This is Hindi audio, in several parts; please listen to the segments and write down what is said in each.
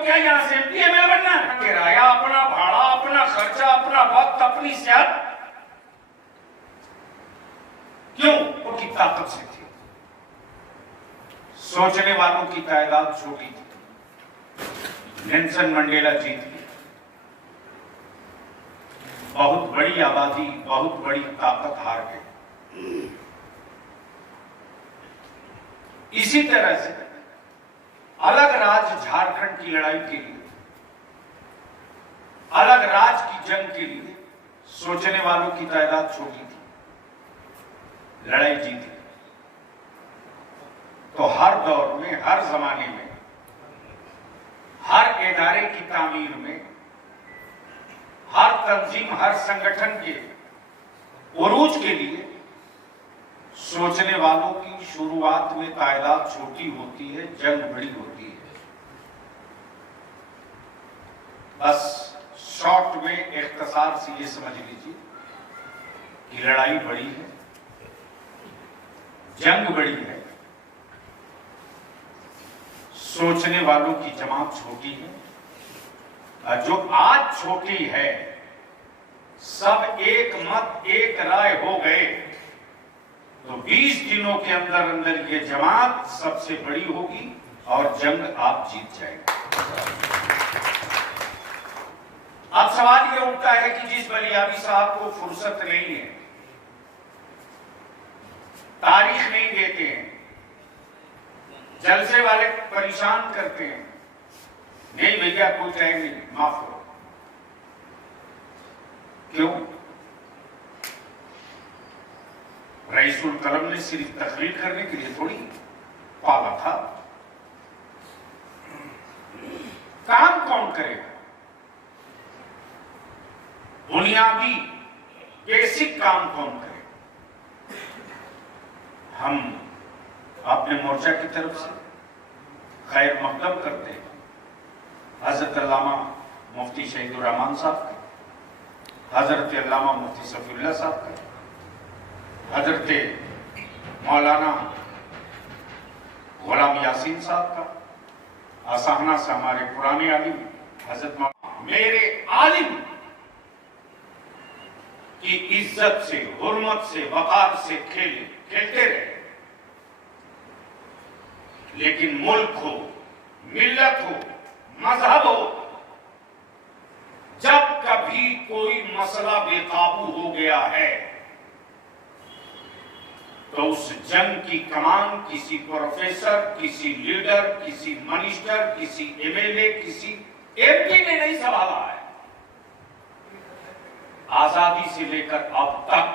क्या यहाँ से एमपी एमएलए बनना है? किराया अपना, भाड़ा अपना, खर्चा अपना, वक्त अपनी सेहत, क्यों? वो की ताकत से थी। सोचने वालों की तादाद छोटी थी। नेल्सन मंडेला जीत गए। बहुत बड़ी आबादी, बहुत बड़ी ताकत हार गई। इसी तरह से अलग राज्य झारखंड की लड़ाई के लिए, अलग राज्य की जंग के लिए सोचने वालों की तादाद छोटी थी, लड़ाई जीती। तो हर दौर में, हर जमाने में, हर इदारे की तामीर में, हर तंजीम, हर संगठन के उरूज के लिए सोचने वालों की शुरुआत में तादाद छोटी होती है, जंग बड़ी होती है। बस शॉर्ट में इख्तिसार से ये समझ लीजिए कि लड़ाई बड़ी है, जंग बड़ी है, सोचने वालों की जमात छोटी है। और जो आज छोटी है, सब एक मत एक राय हो गए तो 20 दिनों के अंदर अंदर ये जमात सबसे बड़ी होगी और जंग आप जीत जाएंगे। अब सवाल ये उठता है कि जिस बलियाबी साहब को फुर्सत नहीं है, तारीख नहीं देते हैं, जलसे वाले परेशान करते हैं, नहीं भैया कोई टाइम नहीं, माफ करो। क्यों? रईसुल कलम ने सिर्फ तकरीर करने के लिए थोड़ी पाला था। काम कौन करेगा? बुनियादी बेसिक काम कौन करेगा? हम अपने मोर्चा की तरफ से खैर मकदम करते हैं हजरत अल्लामा मुफ्ती शहीदुर रहमान साहब का, हजरत अल्लामा मुफ्ती सफीउल्लाह साहब का, हजरत मौलाना गुलाम यासीन साहब का, आसाना से हमारे पुराने आलिम हजरत मेरे आलिम की इज्जत से, हुर्मत से, वकार से खेलते रहे, लेकिन मुल्क हो, मिल्लत हो, मजहब हो, जब कभी कोई मसला बेकाबू हो गया है तो उस जंग की कमान किसी प्रोफेसर, किसी लीडर, किसी मिनिस्टर, किसी एमएलए, किसी एमपी ने नहीं संभाला है। आजादी से लेकर अब तक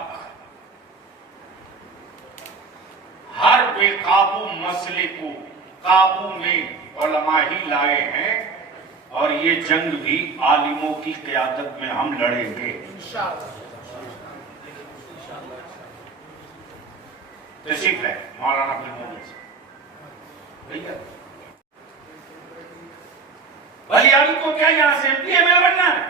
हर बेकाबू मसले को काबू में उलमा ही लाए हैं और ये जंग भी आलिमों की क़यादत में हम लड़ेंगे। तशरीफ है मौलाना अब्दुल मोमिन भैया। बलियानी को क्या यहां से एमपी एमएलए बनना है?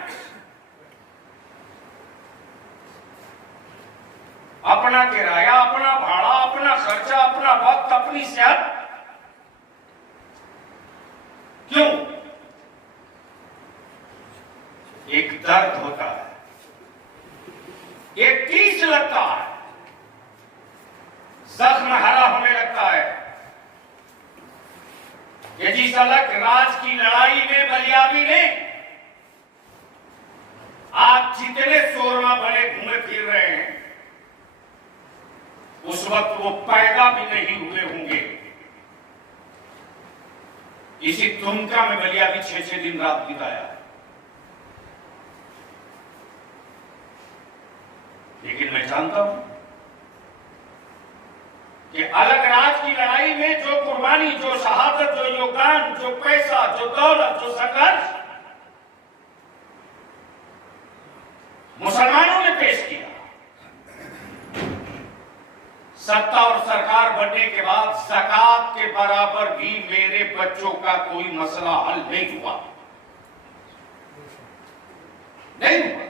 अपना किराया अपना, भाड़ा अपना, खर्चा अपना, वक्त अपनी सेहत, क्यों? एक दर्द होता है, एक टीस लगता है, जख्म हरा होने लगता है। ये जिस अलग राज की लड़ाई में बलियाबी ने आज जितने शोरमा भले घूमे फिर रहे हैं, उस वक्त वो पैदा भी नहीं हुए होंगे। इसी दुमका में बलियाबी 6-6 दिन रात बिताया, लेकिन मैं जानता हूं कि अलग राज की लड़ाई में जो कुर्बानी, जो शहादत, जो योगदान, जो पैसा, जो दौलत, जो संघर्ष मुसलमानों ने पेश किया, सत्ता और सरकार बनने के बाद ज़कात के बराबर भी मेरे बच्चों का कोई मसला हल नहीं हुआ, नहीं हुआ।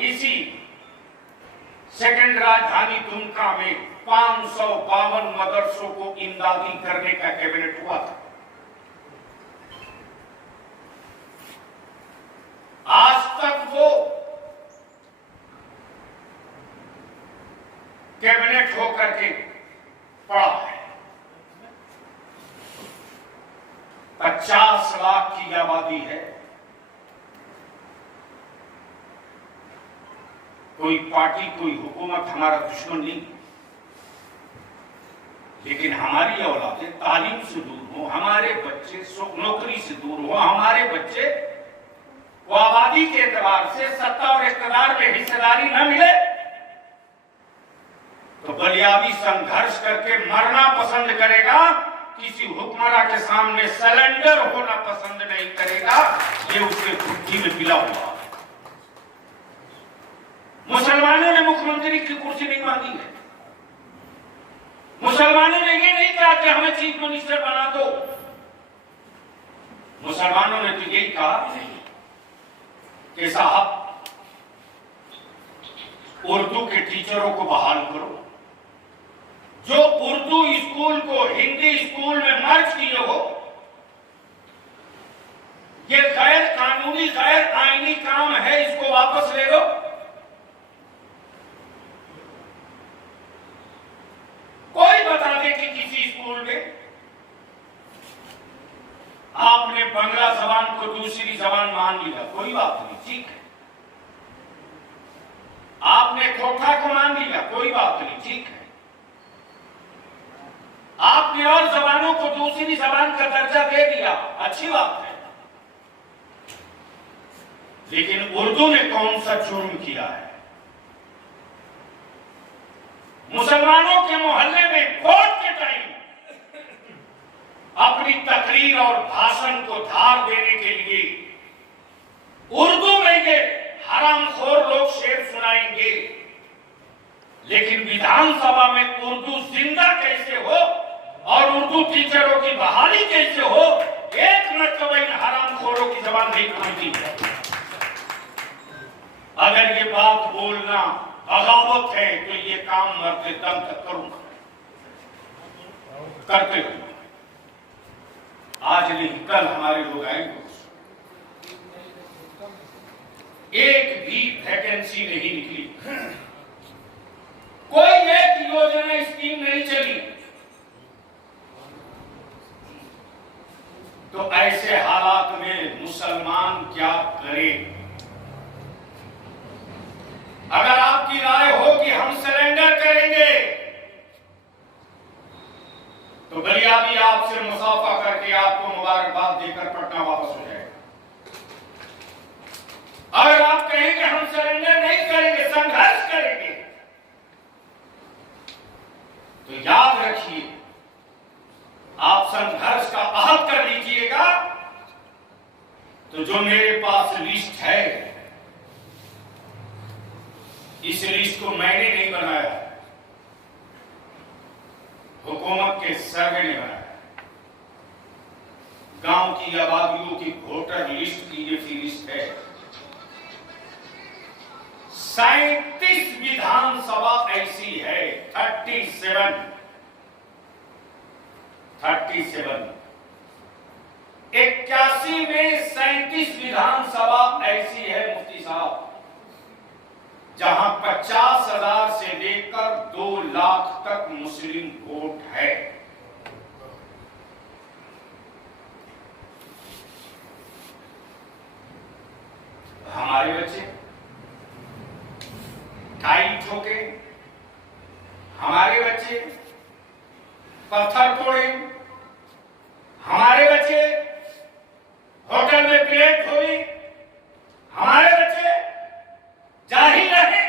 इसी सेकंड राजधानी दुमका में 552 मदरसों को इमदादी करने का कैबिनेट हुआ था। आज तक वो कैबिनेट होकर के पड़ा है। 50 लाख की आबादी है। कोई पार्टी कोई हुकूमत हमारा दुश्मन नहीं, लेकिन हमारी औलादें तालीम से दूर हो, हमारे बच्चे नौकरी से दूर हो, हमारे बच्चे वो आबादी के एतबार से सत्ता और इक़्तिदार में हिस्सेदारी न मिले तो बलियाबी संघर्ष करके मरना पसंद करेगा, किसी हुक्मरान के सामने सरेंडर होना पसंद नहीं करेगा। ये उसके खुदी में मिला हुआ। मुसलमानों ने मुख्यमंत्री की कुर्सी नहीं मांगी है। मुसलमानों ने ये नहीं कहा कि हमें चीफ मिनिस्टर बना दो। मुसलमानों ने तो यही कहा कि साहब उर्दू के टीचरों को बहाल करो, जो उर्दू स्कूल को हिंदी स्कूल में मर्ज किए हो। ये गैर कानूनी गैर आईनी काम है, इसको वापस ले लो। कोई बता दे कि किसी स्कूल में आपने बांग्ला जबान को दूसरी जबान मान लिया, कोई बात नहीं, ठीक है। आपने खोखा को मान लिया, कोई बात नहीं, ठीक है। आपने और जबानों को दूसरी जबान का दर्जा दे दिया, अच्छी बात है। लेकिन उर्दू ने कौन सा जुर्म किया है? मुसलमानों के मोहल्ले में वोट के टाइम अपनी तकरीर और भाषण को धार देने के लिए उर्दू में ये हरामखोर लोग शेर सुनाएंगे, लेकिन विधानसभा में उर्दू जिंदा कैसे हो और उर्दू टीचरों की बहाली कैसे हो, एक मरतबा इन हरामखोरों की जबान नहीं खुलती है। अगर ये बात बोलना बगावत है तो ये काम मरते दम तक करूंगा, करते रहूंगा। आज नहीं कल हमारे लोग आएंगे। एक भी वैकेंसी नहीं निकली, कोई एक योजना स्कीम नहीं चली। तो ऐसे हालात में मुसलमान क्या करे? अगर आपकी राय हो कि हम सरेंडर करेंगे तो बलियाबी आपसे मुसाफा करके आपको मुबारकबाद देकर पटना वापस हो जाएगा। अगर आप कहेंगे हम सरेंडर नहीं करेंगे, संघर्ष करेंगे, तो याद रखिए आप संघर्ष का आहत कर लीजिएगा तो जो मेरे पास लिस्ट है, इस लिस्ट को मैंने नहीं बनाया, हुकूमत के सर्वे ने बनाया। गांव की आबादियों की वोटर लिस्ट की ये लिस्ट है। 37 विधानसभा ऐसी है, 37 81 में 37 विधानसभा ऐसी है मुफ्ती साहब, जहां 50,000 से लेकर 2 लाख तक मुस्लिम वोट है। हमारे बच्चे टाई ठोके, हमारे बच्चे पत्थर तोड़े, हमारे बच्चे होटल में प्लेट धोई, हमारे बच्चे जाहिल रहे,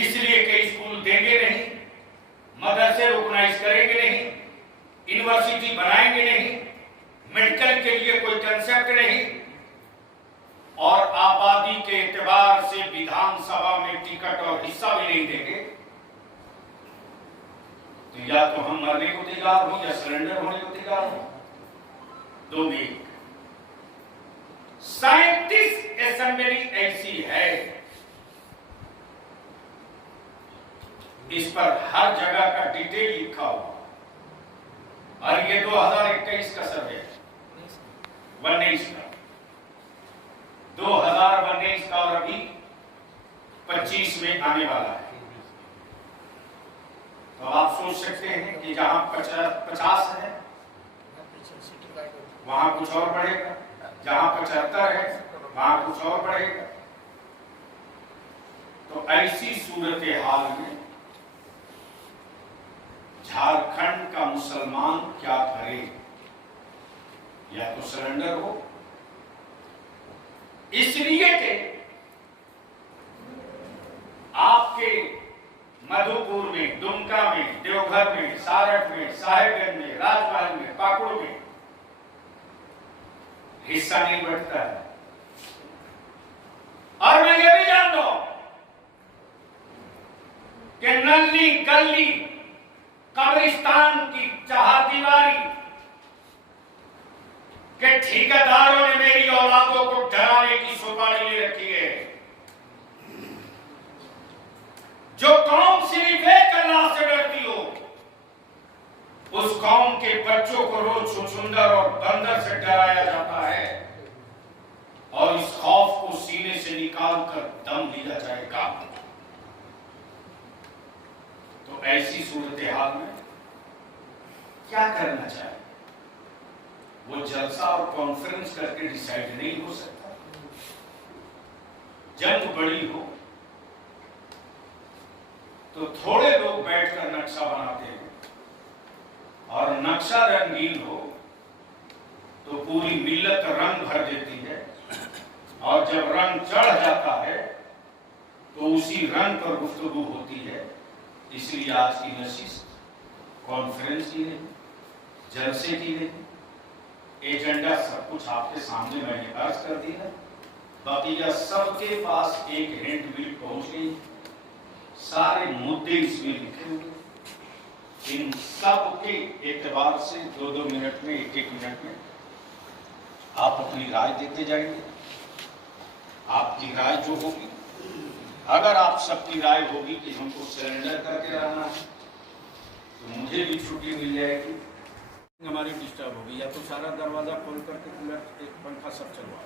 इसलिए कि स्कूल देंगे नहीं, मदरसे ऑर्गेनाइज करेंगे नहीं, यूनिवर्सिटी बनाएंगे नहीं, मेडिकल के लिए कोई कंसेप्ट नहीं, और आबादी के एतबार से विधानसभा में टिकट और हिस्सा भी नहीं देंगे। तो या तो हम मरने को तैयार हो या सरेंडर होने को तैयार हो, दो में। 37 असेंबली ऐसी है इस पर हर जगह का डिटेल लिखा हुआ, और ये 2021 का सर्वे है, 19 का, 2019 का, और अभी 25 में आने वाला है। तो आप सोच सकते हैं कि जहां 50 है वहां कुछ और बढ़ेगा, जहां 75 है वहां कुछ और बढ़ेगा। तो ऐसी सूरत हाल में झारखंड का मुसलमान क्या करे? या तो सरेंडर हो, इसलिए कि आपके मधुपुर में, दुमका में, देवघर में, सारठ में, साहेबगंज में, राजमहल में, पाकुड़ में हिस्सा नहीं बढ़ता है। और मैं ये भी जानता हूं कि नल्ली गली कब्रिस्तान की चारदीवारी के ठेकेदारों ने मेरी औलादों को डराने की सुपारी ले रखी है। जो कौम सिर्फ एक अल्लाह से डरती हो, उस कौम के बच्चों को रोज छुछुंदर और बंदर से डराया जाता है, और इस खौफ को सीने से निकाल कर दम लिया जाएगा। तो ऐसी सूरत हाल में क्या करना चाहिए? वो जलसा और कॉन्फ्रेंस करके डिसाइड नहीं हो सकता। जंग बड़ी हो तो थोड़े लोग बैठकर नक्शा बनाते हैं, और नक्शा रंगीन हो तो पूरी मिल्लत रंग भर देती है, और जब रंग चढ़ जाता है तो उसी रंग पर गुफ्तगू होती है। इसलिए आज की नशिस्त कॉन्फ्रेंस की नहीं, जलसे की नहीं, एजेंडा सब कुछ आपके सामने मैंने अर्ज कर दिया। बाकी यह सबके पास एक हैंड बिल पहुंच गई, सारे मुद्दे इसमें लिखे हुए। इन सब के एतबार से 2-2 मिनट में, 1-1 मिनट में आप अपनी राय देते जाएंगे। आपकी राय जो होगी, अगर आप सबकी राय होगी कि हमको सरेंडर करके रहना है, तो मुझे भी छुट्टी मिल जाएगी। हमारी डिस्टर्ब होगी, या तो सारा दरवाजा खोल करके कूलर, एक पंखा सब चलवा